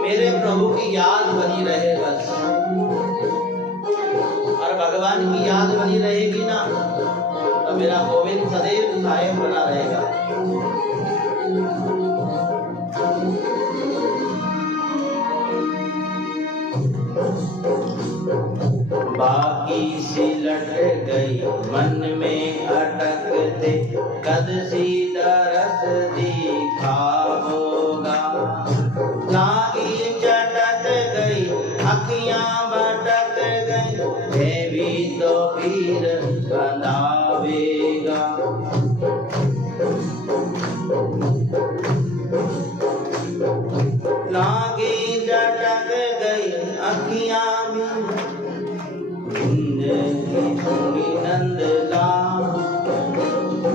मेरे प्रभु की याद बनी रहे बस, और भगवान की याद बनी रहेगी ना तो मेरा गोविंद सदैव कायम बना रहेगा। बाकी सी लट गई मन में अटकते, कद सीधा रस दिखाओगा। लागी चटक गई अखियां भटक गई, है भी तो पीर बंधावेगा। लागी चटक गई अखियां सुनी नंदलाल,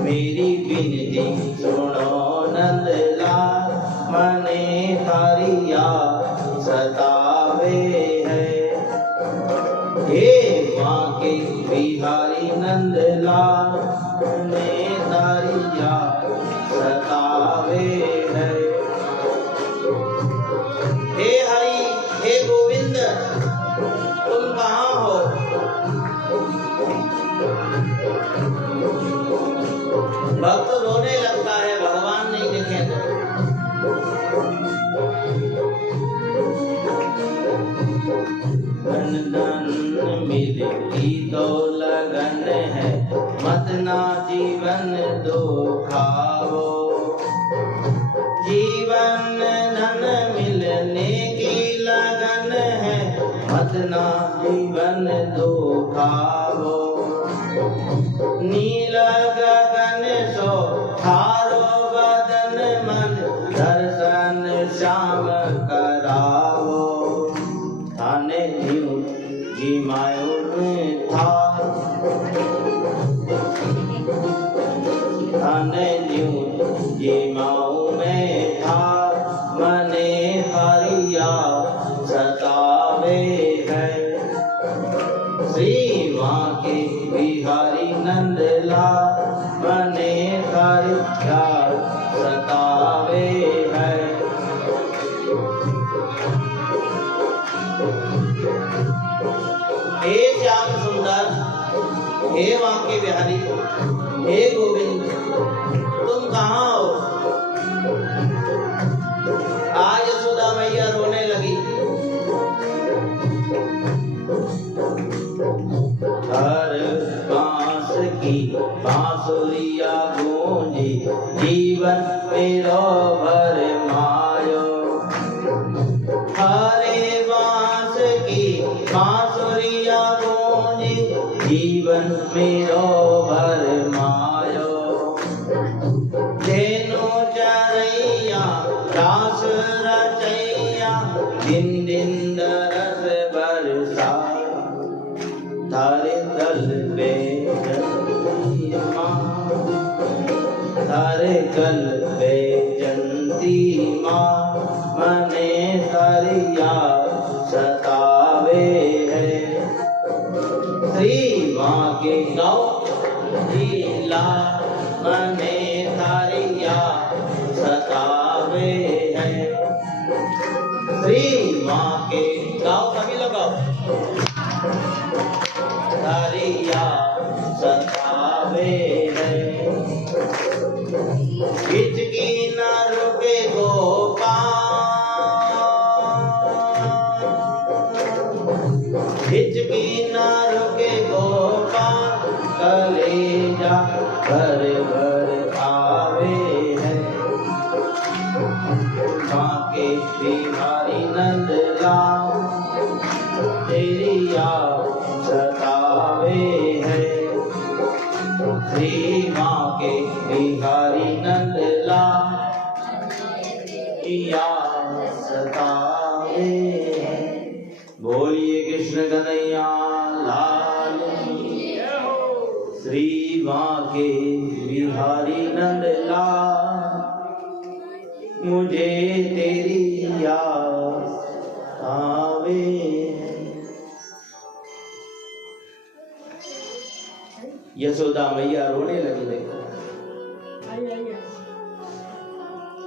मेरी विनती सुनो नंदलाल। मने हरिया सतावे है, हे माँ के बिहारी नंदलाल। मने हरिया सतावे है। हे हरि हे गोविंद तुम कहाँ हो? भक्त रोने लगता है, भगवान नहीं दिखे तो। धन मिलती तो लगन है, मत ना जीवन दो खाओ। जीवन धन मिलने की लगन है, मत ना जीवन दो खाओ। नील गगन सो थारो बदन मन, दर्शन श्याम करावो। थाने न्यू जी मायो में था, थाने न्यू जी माओ में था। मने हरिया सतावे है, श्री माँ के बिहारी नंदलाल। मने हरिया सतावे है। हे श्याम सुंदर, हे माँ के बिहारी, हे गोविंद तुम कहाँ हो? आज यशोदा मैया रोने लगी। हर बांस की बांसुरिया गूंजी, जीवन मेरो भर मायो। हरे बांस की बांसुरिया गूंजी, जीवन मेरो भर मायो। धेनु चरैया रास रचैया, दिन दिन दरस बरसा। थारे दल पे जंती माँ, थारे दल पे जंती माँ। मने हरिया सतावे है, श्री माँ के गौ लीला। मने हरिया सतावे है, श्री माँ के गाओ सभी लोग हरिया सतावे है। हिचकी न रुके गोपाल, हिचकी न रुके गोपाल। कलेजा भर भर आवे है, माँ के बिहारी नंदलाल। तेरी याद सतावे है, श्री माँ के बिहारी नंदलाल। याद सतावे है। बोलिए कृष्ण कन्हैया लाल की। श्री माँ के बिहारी नंदलाल। मुझे तेरी याद आवे। यशोदा मैया रोने लगी। देखो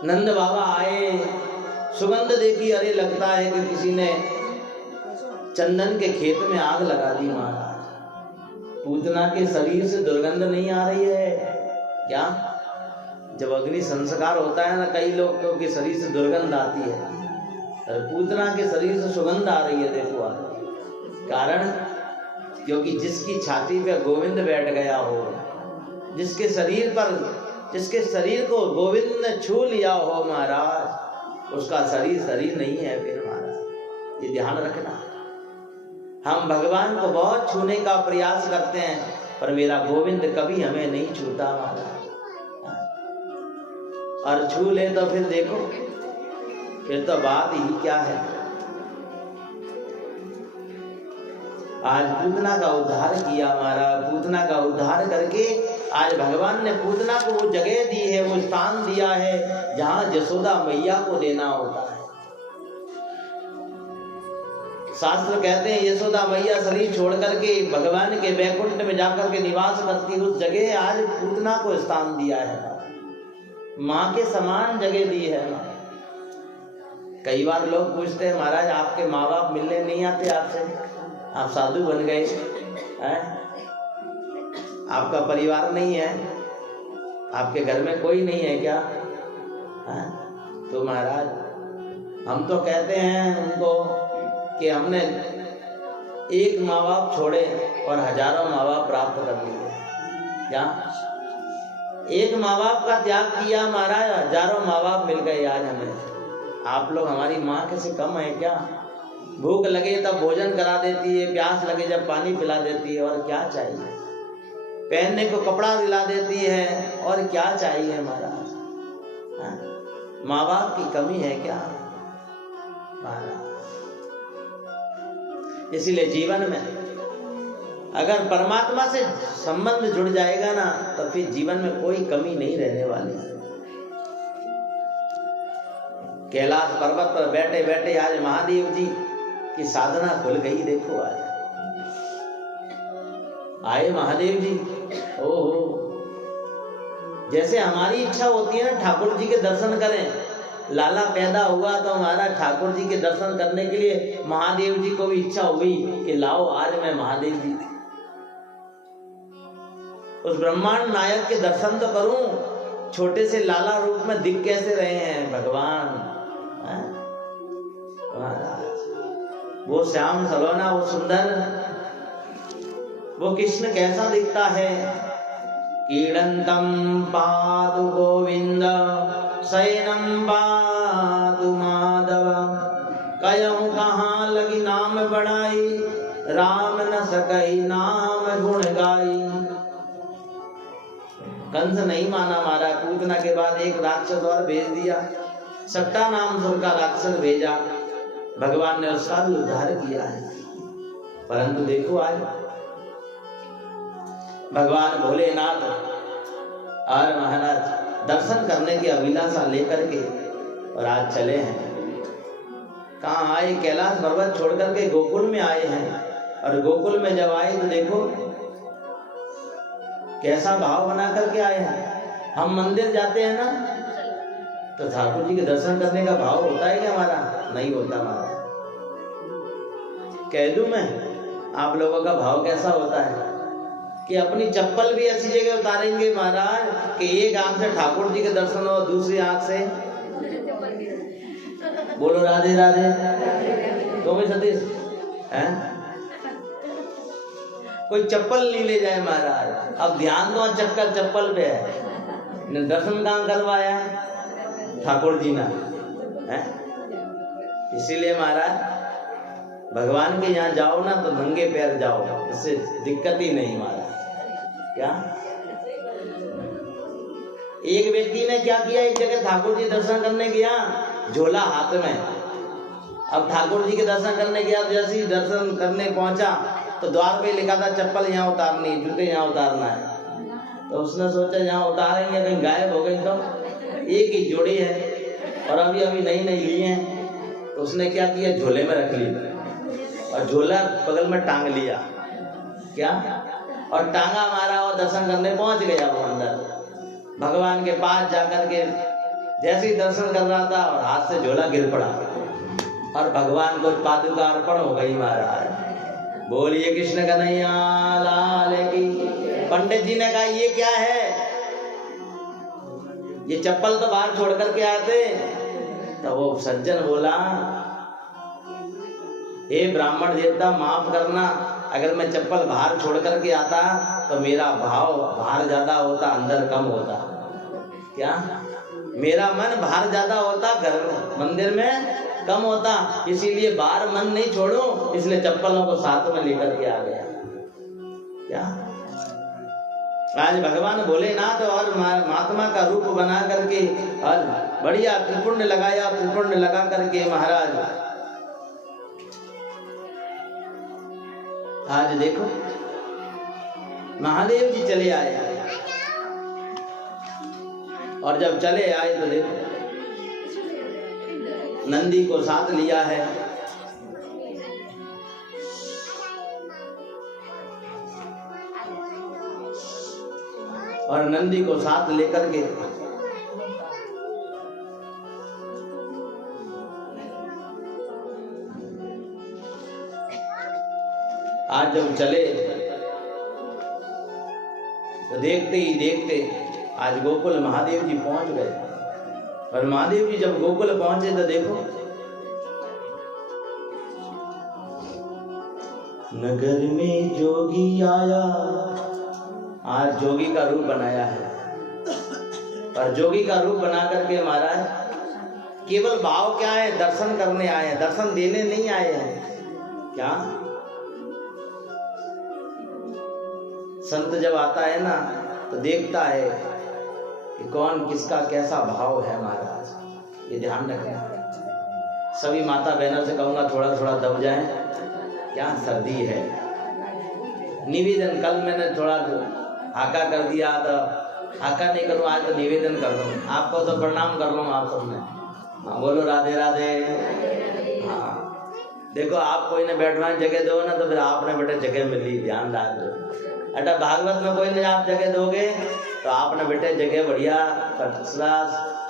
नंद बाबा आए, सुगंध देखी, अरे लगता है कि किसी ने चंदन के खेत में आग लगा दी महाराज। पूतना के शरीर से दुर्गंध नहीं आ रही है क्या? जब अग्नि संस्कार होता है ना, कई लोगों के शरीर से दुर्गंध आती है, पूतना के शरीर से सुगंध आ रही है। देखो कारण, क्योंकि जिसकी छाती पे गोविंद बैठ गया हो, जिसके शरीर को गोविंद ने छू लिया हो महाराज, उसका शरीर नहीं है फिर महाराज। ये ध्यान रखना। हम भगवान को बहुत छूने का प्रयास करते हैं, पर मेरा गोविंद कभी हमें नहीं छूता महाराज। और छू ले तो फिर देखो, फिर तो बात ही क्या है। आज पूतना का उद्धार किया महाराज। पूतना का उद्धार करके आज भगवान ने पूतना को वो जगह दी है, वो स्थान दिया है जहां यशोदा मैया को देना होता है। शास्त्र कहते हैं यशोदा मैया शरीर छोड़ करके भगवान के वैकुंठ में जाकर के निवास करती, उस जगह आज पूतना को स्थान दिया है। माँ के समान जगह दी है माँ। कई बार लोग पूछते हैं महाराज आपके माँ बाप मिलने नहीं आते आपसे, आप साधु बन गए हैं, आपका परिवार नहीं है, आपके घर में कोई नहीं है क्या? है? तो महाराज हम तो कहते हैं उनको कि हमने एक माँ बाप छोड़े और हजारों माँ बाप प्राप्त कर लिए। क्या? एक माँ बाप का त्याग किया महाराज, हजारों माँ बाप मिल गए आज हमें। आप लोग हमारी माँ कैसे कम है क्या? भूख लगे तब भोजन करा देती है, प्यास लगे जब पानी पिला देती है, और क्या चाहिए? पहनने को कपड़ा दिला देती है, और क्या चाहिए महाराज? माँ बाप की कमी है क्या महाराज? इसीलिए जीवन में अगर परमात्मा से संबंध जुड़ जाएगा ना, तो फिर जीवन में कोई कमी नहीं रहने वाली है। कैलाश पर्वत पर बैठे बैठे आज महादेव जी की साधना खुल गई। देखो आज आए महादेव जी। ओहो, जैसे हमारी इच्छा होती है ना ठाकुर जी के दर्शन करें, लाला पैदा हुआ तो हमारा ठाकुर जी के दर्शन करने के लिए महादेव जी को भी इच्छा हुई कि लाओ आज मैं महादेव जी उस ब्रह्मांड नायक के दर्शन तो करूं। छोटे से लाला रूप में दिख कैसे रहे हैं भगवान, वो श्याम सलोना, वो सुंदर, वो कृष्ण कैसा दिखता है। कीड़ंतम पादु गोविंद शयनम पादु माधव, कयहु कहाँ लगी नाम बढ़ाई, राम न सकई नाम गुण गाई। कंस नहीं माना मारा। पूतना के बाद एक राक्षस और भेज दिया, सट्टा नाम सुर का राक्षस भेजा। भगवान ने उसका भी उद्धार किया है। परंतु देखो आज भगवान भोलेनाथ और महाराज दर्शन करने की अभिलाषा लेकर के और आज चले हैं। कहाँ आए? कैलाश पर्वत छोड़ करके गोकुल में आए हैं। और गोकुल में जब आए तो देखो कैसा भाव बना करके आए हैं। हम मंदिर जाते हैं ना तो ठाकुर जी के दर्शन करने का भाव होता है क्या हमारा? नहीं होता हमारा। कह दूं मैं आप लोगों का भाव कैसा होता है कि अपनी चप्पल भी ऐसी जगह उतारेंगे महाराज कि एक आंख से ठाकुर जी के दर्शन हो, दूसरी आंख से बोलो राधे राधे। तो भी सतीश हैं, कोई चप्पल नहीं ले जाए महाराज। अब ध्यान दो, चक्कर चप्पल पे है। दर्शन कहाँ करवाया? ठाकुर जी ना है। इसीलिए महाराज भगवान के यहाँ जाओ ना तो नंगे पैर जाओ, इससे दिक्कत ही नहीं महाराज। क्या एक व्यक्ति ने क्या किया, एक जगह ठाकुर जी दर्शन करने गया, झोला हाथ में। अब ठाकुर जी के दर्शन करने गया, जैसे ही दर्शन करने पहुंचा तो द्वार पे लिखा था चप्पल यहाँ उतारनी, जूते यहाँ उतारना है। तो उसने सोचा यहाँ उतारेंगे कहीं गायब हो गई तो। एक ही जोड़ी है और अभी अभी नई नई ली है। तो उसने क्या किया, झोले में रख ली और झोला बगल में टांग लिया। क्या और टांगा मारा और दर्शन करने पहुंच गया वो अंदर। भगवान के पास जाकर के जैसे ही दर्शन कर रहा था और हाथ से झोला गिर पड़ा और भगवान को पादुका अर्पण हो गई महाराज। बोलिए कृष्ण कन्हैया लाल की। पंडित जी ने कहा ये क्या है, ये चप्पल तो बाहर छोड़ करके आए थे। तो वो सज्जन बोला, हे ब्राह्मण देवता माफ करना, अगर मैं चप्पल बाहर छोड़ करके आता तो मेरा भाव बाहर ज्यादा होता, अंदर कम होता। क्या? मेरा मन बाहर ज्यादा होता, घर मंदिर में कम होता, इसीलिए बाहर मन नहीं छोड़ूं, इसलिए चप्पलों को साथ में लेकर के आ गया। क्या? आज भगवान भोलेनाथ और महात्मा का रूप बना करके और बढ़िया त्रिपुंड लगाया, त्रिपुंड लगा करके महाराज आज देखो महादेव जी चले आए। और जब चले आए तो देखो नंदी को साथ लिया है। और नंदी को साथ लेकर के आज जब चले तो देखते ही देखते आज गोकुल महादेव जी पहुंच गए। और महादेव जी जब गोकुल पहुंचे तो देखो नगर में जोगी आया। आज जोगी का रूप बनाया है। और जोगी का रूप बना करके महाराज केवल भाव क्या है, दर्शन करने आए हैं, दर्शन देने नहीं आए हैं। क्या? संत जब आता है ना तो देखता है कि कौन किसका कैसा भाव है महाराज, ये ध्यान रखना। सभी माता बहनों से कहूंगा थोड़ा थोड़ा दब जाएं, क्या सर्दी है। निवेदन कल मैंने थोड़ा हाका कर दिया, तो हाका नहीं करूँ आज तो निवेदन कर दूँ। आपको तो प्रणाम कर लूँ आप सबने। हाँ बोलो राधे राधे। हाँ देखो आप कोई ने बैठवाने जगह दो ना तो फिर आपने बेटे जगह मिली, ध्यान डाल दो। अटा भागवत में कोई ने आप जगह दोगे तो आपने बेटे जगह बढ़िया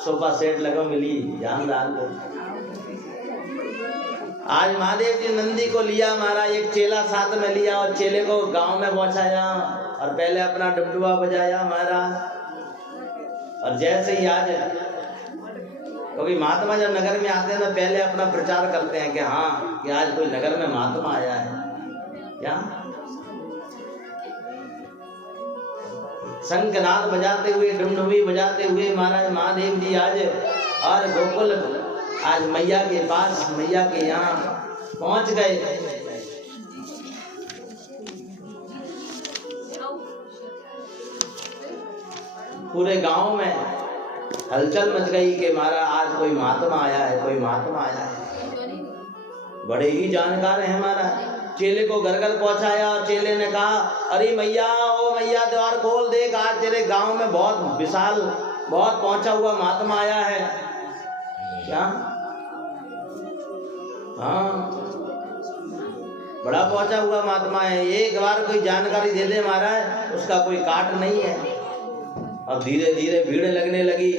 सोफा सेट लगा मिली, ध्यान डाल दो। आज महादेव जी नंदी को लिया, हमारा एक चेला साथ में लिया और चेले को गांव में पहुंचाया और पहले अपना डुबडुबा बजाया हमारा। और जैसे ही आज क्योंकि महात्मा जब नगर में आते हैं तो पहले अपना प्रचार करते हैं कि हाँ कि आज कोई नगर में महात्मा आया है। क्या? शंखनाद बजाते हुए, डुमडुबी बजाते हुए महाराज महादेव जी आज और गोकुल आज मैया के पास, मैया के यहाँ पहुंच गए। पूरे गांव में हलचल मच गई कि महाराज आज कोई महात्मा आया है, कोई महात्मा आया है। बड़े ही जानकार हैं महाराज। चेले को घर घर पहुंचाया और चेले ने कहा अरे मैया, ओ मैया द्वार खोल देख, आज तेरे गांव में बहुत विशाल, बहुत पहुंचा हुआ महात्मा आया है। क्या? हाँ बड़ा पहुंचा हुआ महात्मा है, एक बार कोई जानकारी दे दे महाराज, उसका कोई काट नहीं है। अब धीरे धीरे भीड़ लगने लगी।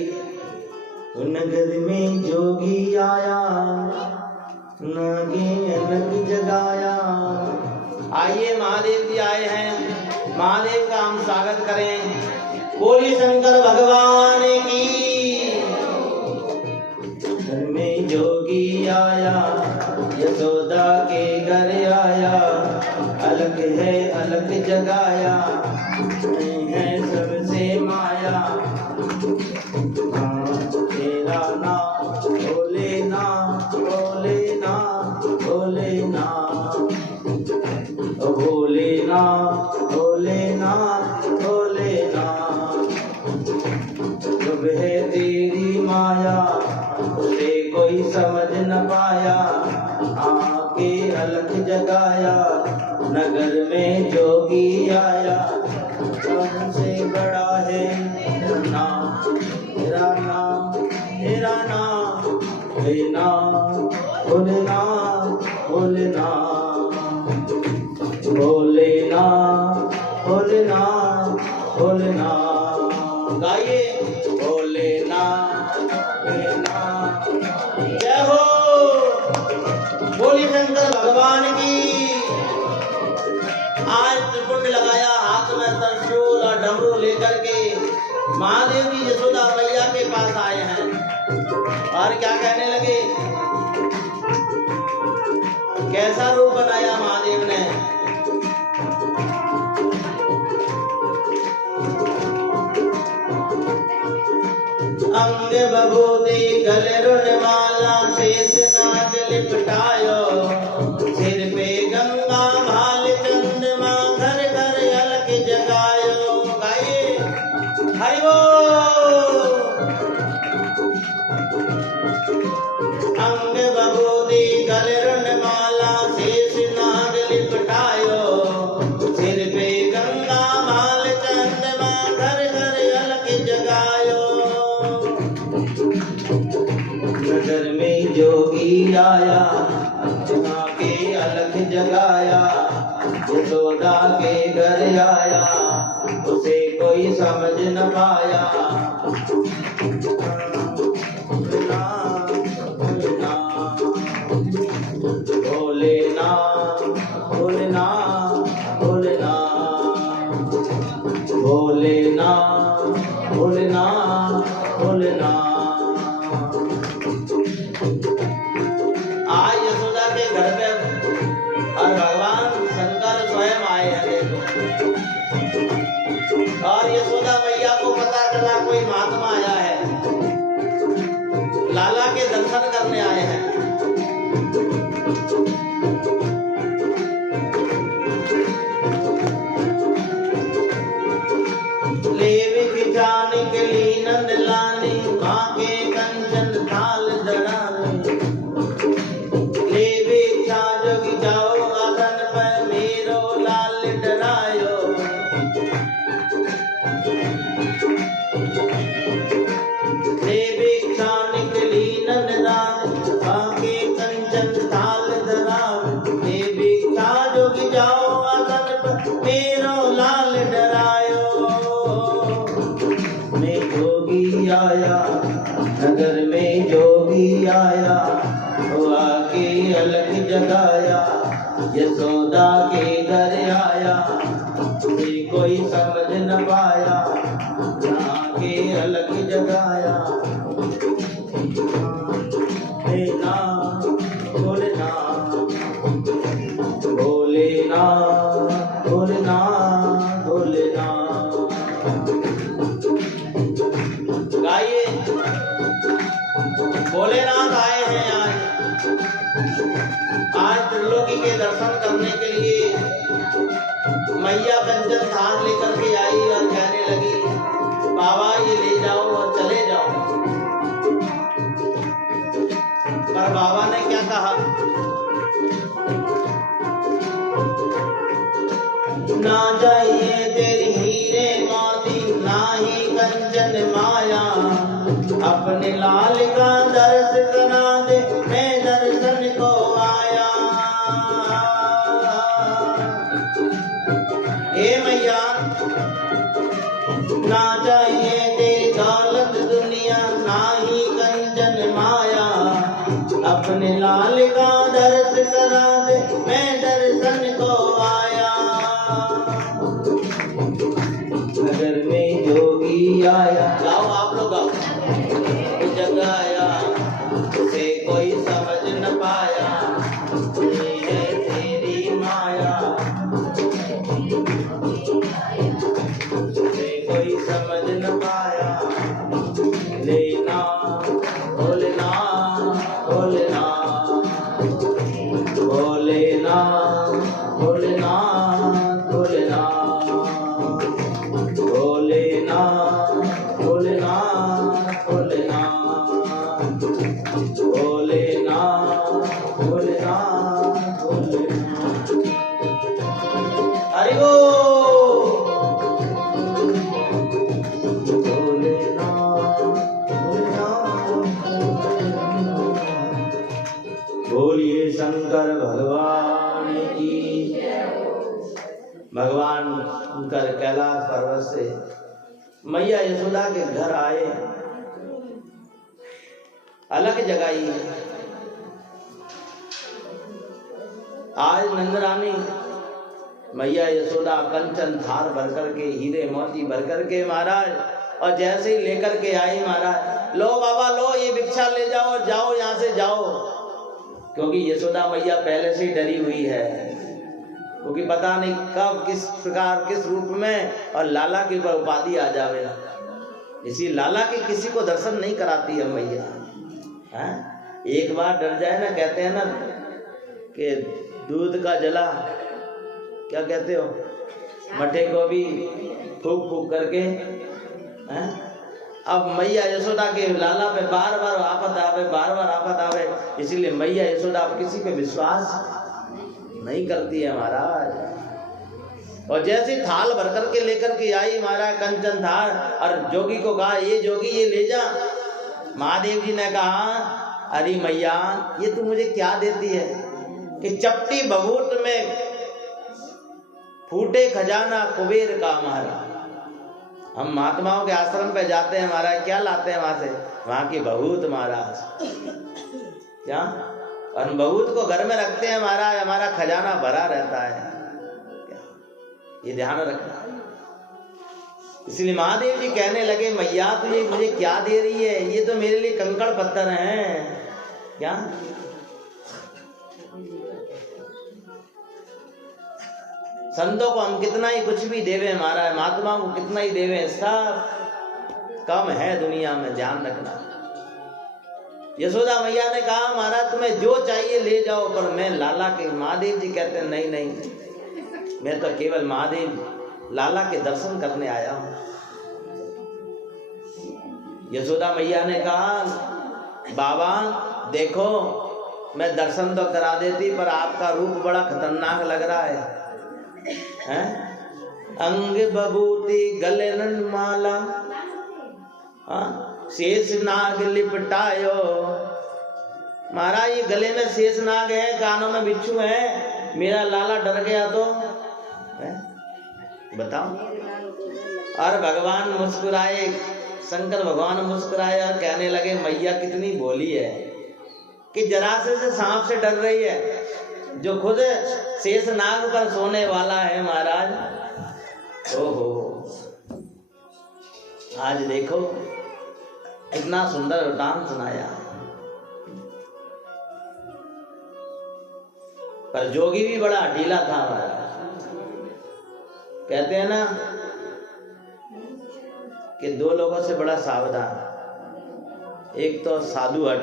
नगर में जोगी आया, नागे अलग जगाया। आइए महादेव जी आए हैं, महादेव का हम स्वागत करें। बोली शंकर भगवान की। घर में जोगी आया, यशोदा के घर आया, अलग है अलग जगाया, नहीं है सबसे माया। तेरा नाम भोलेनाथ, भोलेनाथ, भोलेनाथ, भोलेनाथ, भोलेनाथ, भोलेनाथ। जब है तेरी माया उसे कोई समझ न पाया, आके अलग जगाया, नगर में जोगी आया। सबसे बड़ा है नाम तेरा, नाम तेरा नाम, भोलेनाथ, भोलेनाथ, भोलेनाथ, भोलेनाथ, भोलेनाथ भोलेनाथ। गाइए भोलेनाथ भोलेनाथ। जय हो बोली शंकर भगवान की। आज त्रिपुंड लगाया हाथ में त्रिशूल और डमरू लेकर के महादेव जी यशोदा मैया के पास आए हैं और क्या कहने लगे। कैसा रूप बनाया महादेव ने। अंग बभूति गले रुणमाला शेष नाग लिपटायो सिर पे गंगा भाल चंद्रमा घर घर अलग जगायो। गाइए हरि बोल। अंग बभूति गले रुणमाला शेष नाग लिपटायो सिर पे गंगा भाल चंद्रमा घर घर अलग जगायो। नगर में जोगी आया जहाँ के अलग जगाया यशोदा के घर आया उसे कोई समझ न पाया। भोलेनाथ भोलेनाथ भोलेनाथ भोलेनाथ भोलेनाथ भोलेनाथ। आज यशोदा के घर पे और भगवान शंकर स्वयं आए हैं देखो। और यशोदा मैया को पता चला कोई महात्मा आया है, लाला के दर्शन करने आए हैं। लेवी बिछाने के लिए नंद लानी माँ के कंचन थाल जड़ाने। लेवी इच्छा जोगी जाओ आसन पर मेरो लाल डरायो। लेवी इच्छा निकली नंद लानी माँ के कंचन थाल धरावे। लेवी इच्छा जोगी जाओ आसन पर मेरो लाल डरायो। में जोगी आया नगर में जोगी आया वो आके अलग जगाया यशोदा के घर आया ये कोई समझ न पाया आके अलग जगाया। भोलेनाथ भोलेनाथ भोलेनाथ भोलेनाथ भोलेनाथ। गाइए भोलेनाथ आए हैं आज त्रिलोकी के दर्शन करने के लिए। मैया कंचन थाल लेकर के आई और कहने लगी बाबा ये ले जाओ और चले जाओ। पर बाबा ने क्या कहा, ना चाहिए तेरी हीरे मोती ना ही कंचन माया। अपने लाल का दर्श करा दे मैं दर्शन को आया। हे मैया ना चाहिए तेरी दौलत दुनिया ना ही कंचन माया। अपने लाल का दर्श करा दे मैं दर्शन को आया। नगर में जोगी आया जाओ आप लोग जगाया उसे कोई समझ न पाया ये है तेरी माया। उसे कोई समझ न पाया। लेना भोलेनाथ भोलेनाथ भोलेनाथ भोलेनाथ भोलेनाथ। कर कैलाश पर्वत से मैया यशोदा के घर आए। अलग जगाई है। आज नंदरानी मैया यशोदा कंचन थार भर करके, हीरे मोती भर करके महाराज, और जैसे ही लेकर के आई महाराज, लो बाबा लो, ये भिक्षा ले जाओ, जाओ यहाँ से जाओ। क्योंकि यशोदा मैया पहले से ही डरी हुई है, क्योंकि पता नहीं कब किस प्रकार किस रूप में और लाला के ऊपर उपाधि आ जावे। इसी लाला के किसी को दर्शन नहीं कराती है मैया। एक बार डर जाए ना, कहते हैं ना कि दूध का जला, क्या कहते हो, मठे को भी फूक फूक करके। अब मैया यशोदा के लाला पे बार बार आफत आवे, बार बार आफत आवे, इसीलिए मैया यशोदा अब किसी पे विश्वास नहीं करती है महाराज। और जैसे थाल भर करके लेकर के आई महाराज, कंचन थाल, और जोगी को कहा, ये जोगी ये ले जा। महादेव जी ने कहा, अरे मैया ये तू मुझे क्या देती है कि चपटी भभूत में फूटे खजाना कुबेर का हमारा। हम महात्माओं के आश्रम पे जाते हैं महाराज, क्या लाते हैं वहां से, वहां की भभूत महाराज, क्या, और भभूत को घर में रखते हैं महाराज, हमारा खजाना भरा रहता है। ये ध्यान रखना। इसलिए महादेव जी कहने लगे, मैया तुझे मुझे क्या दे रही है, ये तो मेरे लिए कंकड़ पत्थर हैं। क्या संतों को हम कितना ही कुछ भी देवे महाराज, महात्माओं को कितना ही देवे, सब कम है दुनिया में, ध्यान रखना। यशोदा मैया ने कहा, महाराज तुम्हें जो चाहिए ले जाओ, पर मैं लाला के, महादेव जी कहते हैं नहीं नहीं, मैं तो केवल महादेव लाला के दर्शन करने आया हूं। यशोदा मैया ने कहा, बाबा देखो मैं दर्शन तो करा देती, पर आपका रूप बड़ा खतरनाक लग रहा है। अंग बबूती गले माला, शेष नाग लिपटायो। महाराज ये गले में शेष नाग है, कानों में बिच्छू है, मेरा लाला डर गया तो बताओ। और भगवान मुस्कुराए, शंकर भगवान मुस्कुराए और कहने लगे, मैया कितनी भोली है कि जरा से सांप से डर रही है, जो खुद शेष नाग पर सोने वाला है महाराज। ओहो, आज देखो कितना सुंदर वृतांत सुनाया। पर जोगी भी बड़ा ढीला था महाराज। कहते हैं ना कि दो लोगों से बड़ा सावधान, एक तो साधु हट,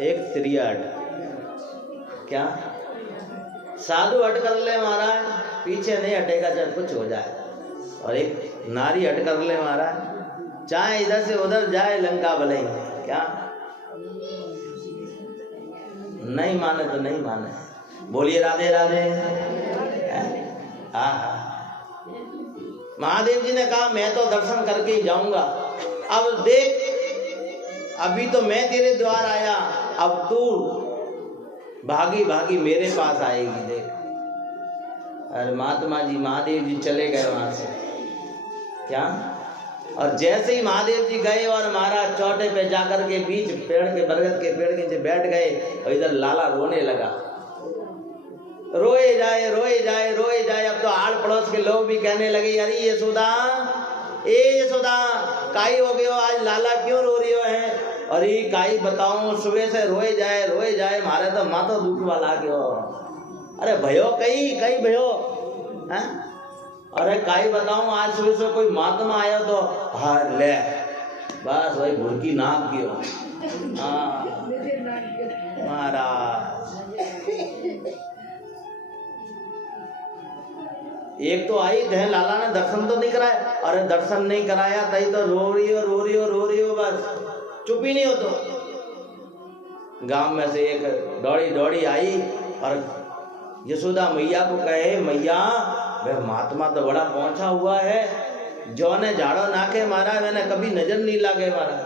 एक त्रिया हट। क्या साधु हट कर ले महाराज, पीछे नहीं हटेगा चाहे कुछ हो जाए, और एक नारी हट कर ले महाराज, चाहे इधर से उधर जाए लंका भले ही, क्या नहीं माने तो नहीं माने। बोलिए राधे राधे। हाँ, महादेव जी ने कहा, मैं तो दर्शन करके ही जाऊंगा। अब देख, अभी तो मैं तेरे द्वार आया, अब तू भागी भागी मेरे पास आएगी। देख, अरे महात्मा जी, महादेव जी चले गए वहां से। क्या, और जैसे ही महादेव जी गए और महाराज चौटे पे जाकर के बीच पेड़ के, बरगद के पेड़ के नीचे बैठ गए, और इधर लाला रोने लगा। रोए जाए रोए जाए रोए जाए। अब तो आड़ पड़ोस के लोग भी कहने लगे, अरे यशोदा, ए यशोदा, काई हो गयो, आज लाला क्यों रो रही हो है? अरे काई बताऊं, सुबह से रोए जाए, मारे तो माथो दुखवा लागो। अरे भयो कई कई भयो, हैं? अरे काई बताऊं, आज सुबह से कोई महात्मा आया तो हाँ ले, बस वही भुरकी नाक की हो। हाँ महाराज, एक तो आई थे, लाला ने दर्शन तो नहीं कराया। अरे दर्शन नहीं कराया तई तो रो रही हो, बस चुप ही नहीं हो। तो गांव में से एक दौड़ी आई और यशोदा मैया को कहे, मैया वह महात्मा तो बड़ा पहुंचा हुआ है, जो ने झाड़ो नाके मारा, मैंने कभी नजर नहीं लागे मारा।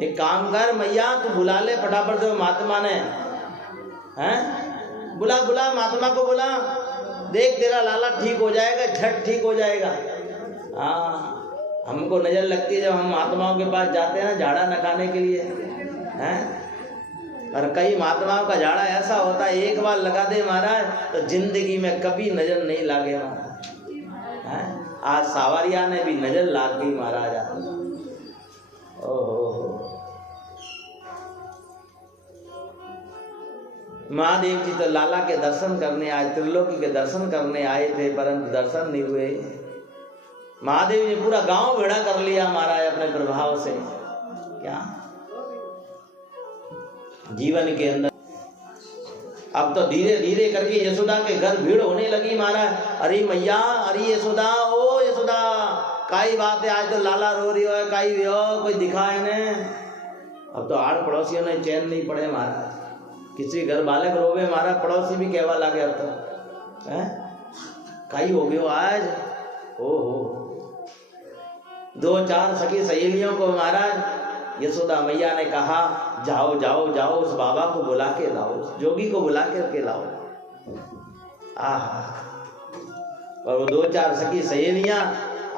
एक काम कर मैया, तू बुला ले फटाफट से महात्मा ने, हैं? बुला महात्मा को बुला। देख तेरा लाला ठीक हो जाएगा, झट ठीक हो जाएगा। हाँ, हमको नजर लगती है जब हम महात्माओं के पास जाते हैं ना झाड़ा नखाने के लिए, हैं? और कई महात्माओं का झाड़ा ऐसा होता है, एक बार लगा दे महाराज तो जिंदगी में कभी नजर नहीं लागे महाराज, हैं? आज सावरिया ने भी नजर लाग गई महाराज। ओहो, महादेव जी तो लाला के दर्शन करने आए, त्रिलोकी के दर्शन करने आए थे, परंतु दर्शन नहीं हुए। महादेव जी पूरा गांव भेड़ा कर लिया महाराज अपने प्रभाव से। क्या जीवन के अंदर अब तो धीरे धीरे करके यशोदा के घर भीड़ होने लगी महाराज। अरे मैया, अरे यशोदा, ओ यशोदा, काई बात है, आज तो लाला रो रही हो, काई भी हो, कोई दिखाए ने। अब तो आड़ पड़ोसियों ने चैन नहीं पड़े महाराज, किसी घर बालक रोवे महाराज, पड़ोसी भी कहवा लगे अब तो, हैं? काई हो गयो आज। ओहो, 2-4 सखी सहेलियों को महाराज यशोदा मैया ने कहा, जाओ जाओ जाओ, उस बाबा को बुला के लाओ, उस जोगी को बुला के लाओ। आहा, और वो 2-4 सखी सहेलियां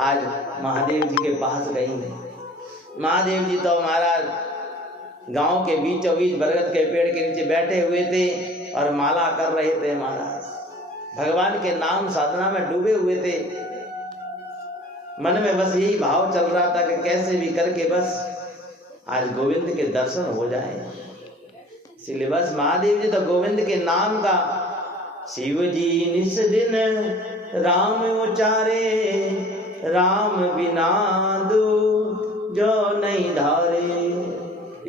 आज महादेव जी के पास गई। महादेव जी तो महाराज गांव के बीचों बीच बरगद के पेड़ के नीचे बैठे हुए थे और माला कर रहे थे महाराज, भगवान के नाम साधना में डूबे हुए थे। मन में बस यही भाव चल रहा था कि कैसे भी करके बस आज गोविंद के दर्शन हो जाए। इसलिए बस महादेव जी तो गोविंद के नाम का, शिव जी निस दिन राम उचारे, राम बिना दू जो नहीं धारे।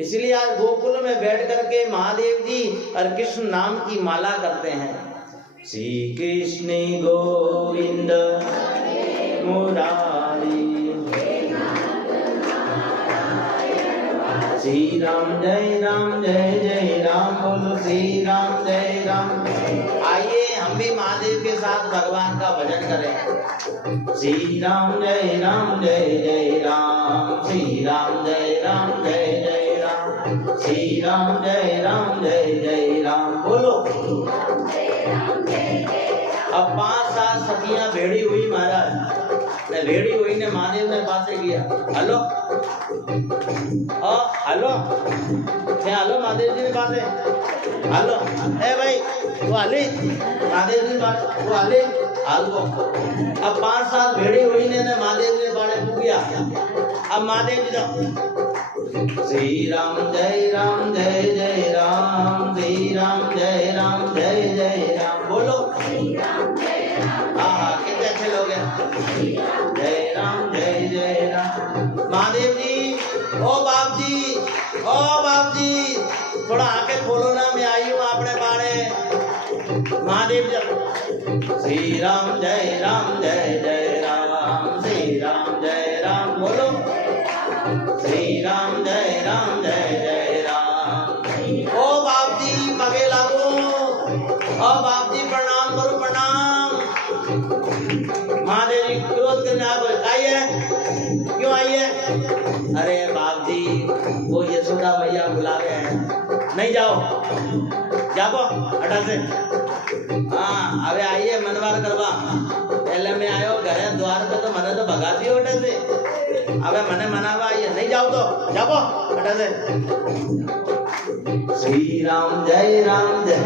इसलिए आज गोकुल में बैठ करके महादेव जी और कृष्ण नाम की माला करते हैं। श्री कृष्ण गोविंद मुरारी, श्री राम जय राम, जय जय राम, बोलो श्री राम जय राम। आइए हम भी महादेव के साथ भगवान का भजन करें। श्री राम जय राम, जय जय राम, श्री राम जय राम, जय जय राम, श्री राम जय राम, जय जय राम, बोलो। अब 5-7 सखियां भेड़ी हुई महाराज, ने भेड़ी हुई ने महादेव ने पासे किया, हेलो हेलो, हेलो महादेव जी ने पासे, हेलो ए भाई वो आली, महादेव जी पास वो आली हालो। अब 5-7 भेड़ी हुई ने महादेव जी बाड़े पूगिया। अब महादेव जी तो श्री राम जय राम, जय जय राम, श्री राम जय राम, जय जय राम, बोलो। हाँ, कितने अच्छे लोग हैं। जय राम, जय जय राम। महादेव जी, ओ बाप जी, ओ बाप जी, थोड़ा आंखें खोलो ना, मैं आई हूँ अपने बाड़े। महादेव जी, श्री राम जय राम, जय जय राम, श्री राम जय राम, बोलो। श्री राम जय राम, जय जय राम। ओ बाप जी पगे लागो, ओ बाप जी प्रणाम करो, प्रणाम। महादेव जी क्रोध करने आई है, क्यों आई है? अरे बाप जी वो यशोदा मैया बुला रहे हैं, नहीं जाओ, जाओ हटा से। हाँ अबे आइए मनवार करवा, पहले मैं आयो घरे द्वार पे तो मने तो भगा दियो हटे से, अबे मने मनावा आइए, नहीं जाओ तो जाओ हटा से। श्री राम जय राम, जय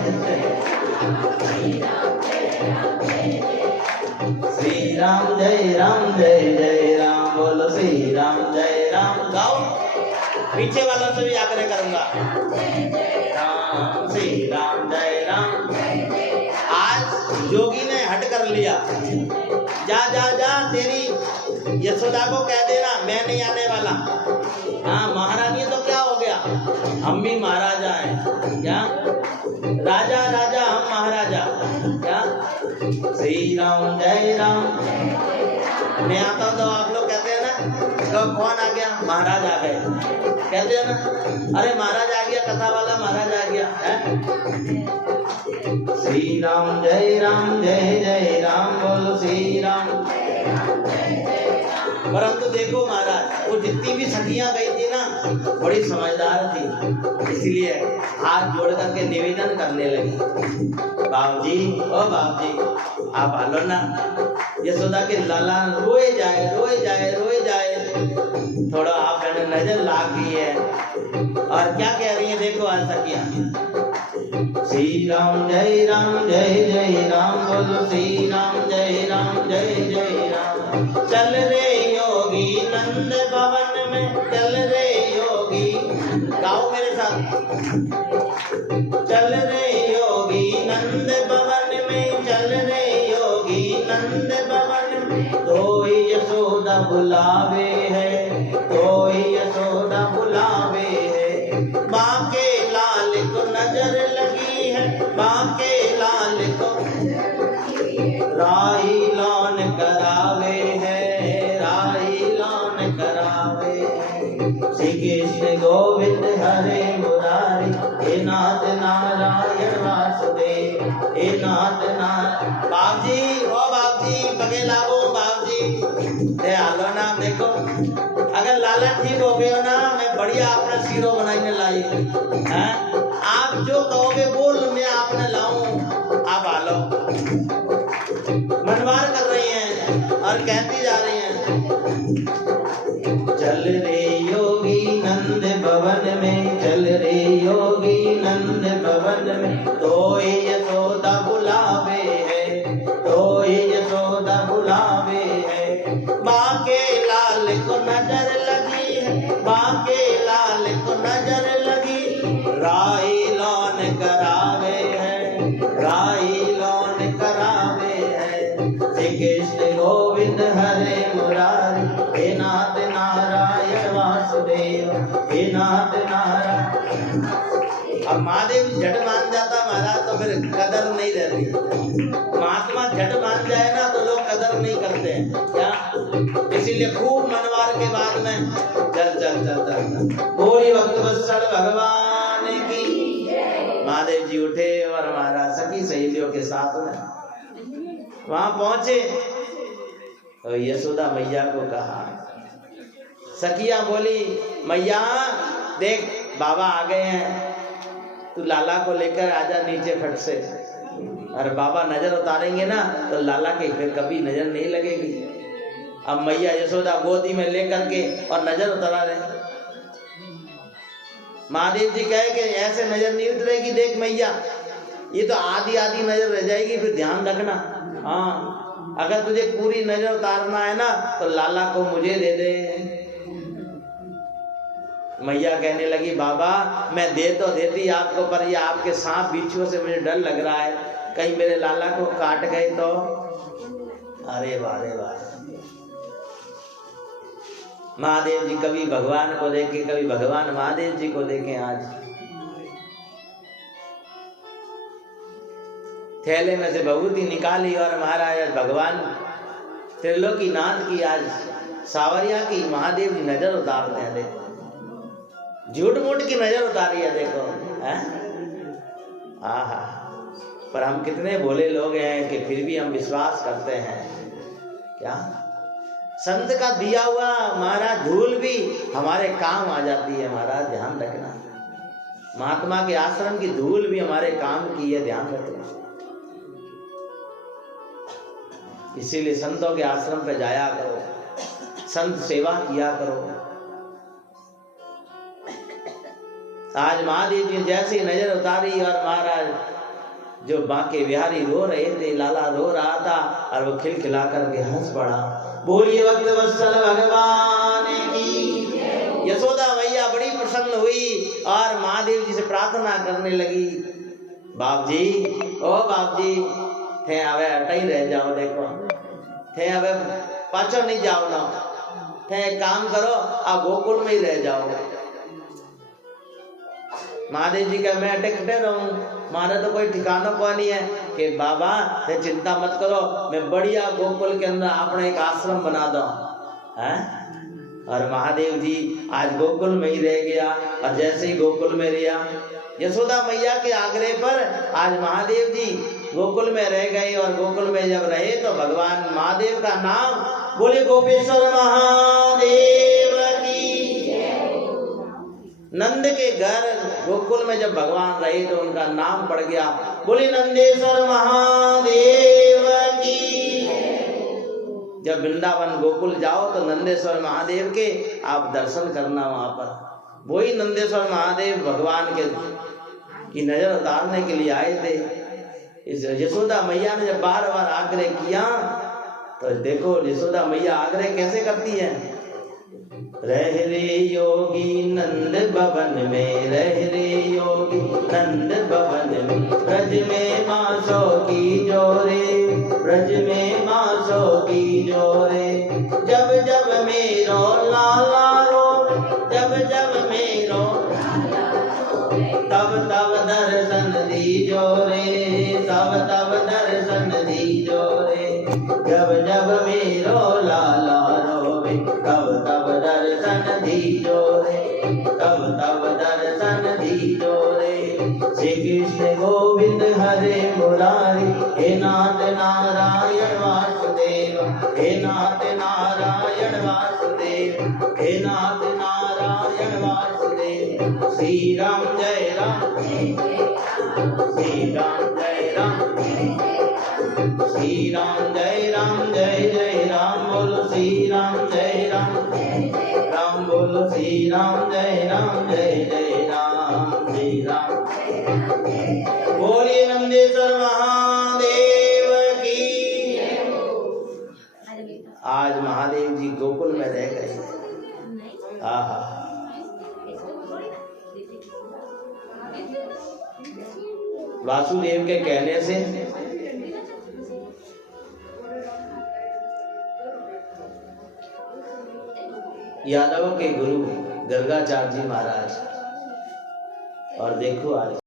श्री राम जय राम, जय जय राम, बोलो श्री राम जय राम। गाओ, पीछे वाला से भी आग्रह करूंगा। राम श्री राम जय राम। आज जोगी ने हट कर लिया, जा जा जा, तेरी यशोदा को कह देना मैं नहीं आने वाला। हाँ महारानी तो क्या हो गया, हम भी महाराजा हैं क्या, राजा राजा हम महाराजा क्या। श्री राम जय राम। मैं आता हूँ तो आप लोग कहते हैं ना तो कौन आ गया, महाराज आ गए कहते हैं ना, अरे महाराज आ गया, कथा वाला महाराज आ गया है। श्री राम जय राम, जय जय राम, बोलो श्री राम। परंतु देखो महाराज वो जितनी भी सखियां गई थी ना बड़ी समझदार थी, इसलिए हाथ जोड़ करके निवेदन करने लगी, बाबूजी ओ बाबूजी आप हालो ना, यशोदा के लाला रोए जाए रोए जाए रोए जाए, थोड़ा आप नजर लाग गई है। और क्या कह रही है देखो आज सखिया, श्री राम जय राम बोलो श्री राम जय जय राम। चल रे योगी नंद भवन में, चल रे योगी, गाओ मेरे साथ, चल रे योगी नंद भवन में, चल रे योगी नंद भवन में। कोई यशोदा बुलावे है, कोई यशोदा बुलावे है, बाके लाल को नजर लगी है, बाके लाल को राही लौन करावे है, राही लौन करावे है। श्री कृष्ण गोविंद हरे मुरारी, हे नाथ नारायण वासुदेव, हे नाथ नारायण। बाप जी ओ बाप जी पगे लागो बाप जी, ते हालो ना। देखो अगर लाला ठीक हो गए ना, मैं बढ़िया अपना सीरो बनाने लाई हैं, आप जो कहोगे बोल मैं आपने लाऊं। आप हालो मनवार कर रही हैं और कहती जा रही हैं, चल रे योगी नंद भवन में, चल रे योगी नंद भवन में। तो यशोदा बुलावे है, तो यशोदा बुलावे है, बाके लाल को नजर लगी है, बाके लाल को नजर लगी। राई लौन करावे है, राई लौन करावे है। श्री कृष्ण गोविंद हरे मुरारी, हे नाथ नारायण वासुदेव, हे नाथ नारायण। अब महादेव झट मान जाता महाराज तो फिर कदर नहीं रहती। महात्मा झट मान जाए ना तो लोग कदर नहीं करते हैं क्या, इसीलिए खूब मनवार के बाद में चल चल चल चल पूरी वक्त वत्सल भगवान की। महादेव जी उठे और महाराज सखी सहेलियों के साथ में वहां पहुंचे और यशोदा मैया को कहा, सखिया बोली मैया देख बाबा आ गए हैं, तू लाला को लेकर आजा नीचे फट से। और बाबा नजर उतारेंगे ना तो लाला के फिर कभी नजर नहीं लगेगी। अब मैया यशोदा गोदी में लेकर के और नजर उतारा रहे। महादेव जी कहे कि ऐसे नजर नहीं उतरेगी, देख मैया ये तो आधी आधी नजर रह जाएगी, फिर ध्यान रखना। हाँ अगर तुझे पूरी नजर उतारना है ना तो लाला को मुझे दे दे। मैया कहने लगी बाबा मैं दे तो देती आपको, पर ये आपके सांप बिच्छुओं से मुझे डर लग रहा है, कहीं मेरे लाला को काट गए तो। अरे वाह महादेव जी कभी भगवान को देखे, कभी भगवान महादेव जी को देखें। आज थैले में से भभूति निकाली और महाराज भगवान त्रिलोकीनाथ की आज सावरिया की महादेव जी नजर उतारते हैं। देखो झूठ मूठ की नजर उतारी है देखो है? आहा पर हम कितने भोले लोग हैं कि फिर भी हम विश्वास करते हैं क्या। संत का दिया हुआ महाराज धूल भी हमारे काम आ जाती है महाराज, ध्यान रखना। महात्मा के आश्रम की धूल भी हमारे काम की है, ध्यान रखना। इसीलिए संतों के आश्रम पे जाया करो, संत सेवा किया करो। आज महादेव जी जैसी नजर उतारी और महाराज जो बांके बिहारी रो रहे थे, लाला रो रहा था और वो खिलखिला करके हंस पड़ा। बोलिए भक्त वत्सल भगवान की। यशोदा मैया बड़ी प्रसन्न हुई और महादेव जी से प्रार्थना करने लगी, बाप जी ओ बाप जी थे आवे हटा ही रह जाओ, देखो थे आवे पाछो नहीं जाओ ना, थे काम करो आप गोकुल में ही रह जाओ। महादेव जी का मैं अटकते रहूं, मारा तो कोई ठिकाना को नहीं है कि बाबा ते चिंता मत करो, मैं बढ़िया गोकुल के अंदर अपना एक आश्रम बना दो है। और महादेव जी आज गोकुल में ही रह गया और जैसे ही गोकुल में रहा, यशोदा मैया के आग्रह पर आज महादेव जी गोकुल में रह गए। और गोकुल में जब रहे तो भगवान महादेव का नाम बोले गोपेश्वर महादेव की। नंद के घर गोकुल में जब भगवान रहे तो उनका नाम पड़ गया, बोले नंदेश्वर महादेव की। जब वृंदावन गोकुल जाओ तो नंदेश्वर महादेव के आप दर्शन करना वहां पर। वही नंदेश्वर महादेव भगवान के की नजर उतारने के लिए आए थे। इस यशोदा मैया ने जब बार बार आग्रह किया तो देखो यशोदा मैया आग्रह कैसे करती है। रह रे योगी नंद भवन में, रह रे योगी नंद भवन में, ब्रज में मासो की जोरे, ब्रज में मासो की जोरे। जब जब मेरो लाला रो, जब जब मेरो तब तब दर्शन दीजो रे, तब तब दर्शन दीजो रे। जब जब मेरो लाला रोवे तब तब दर्शन दीजो रे, तब तब दर्शन दीजो रे। श्री कृष्ण गोविंद हरे मुरारी, हे नाथ नारायण वासुदेव, हे नाथ नारायण वासुदेव, हे नाथ नारायण वासुदेव। श्री राम जय राम, श्री राम जय राम, श्री राम जय राम, जय जय राम बोलो श्री राम जय राम, राम बोलो श्री राम जय राम, जय जय राम, श्री राम। बोलिए नंदेश्वर महादेव की। आज महादेव जी गोकुल में रह गए। आहा, वासुदेव के कहने से यादवों के गुरु गर्गाचार्य जी महाराज। और देखो आज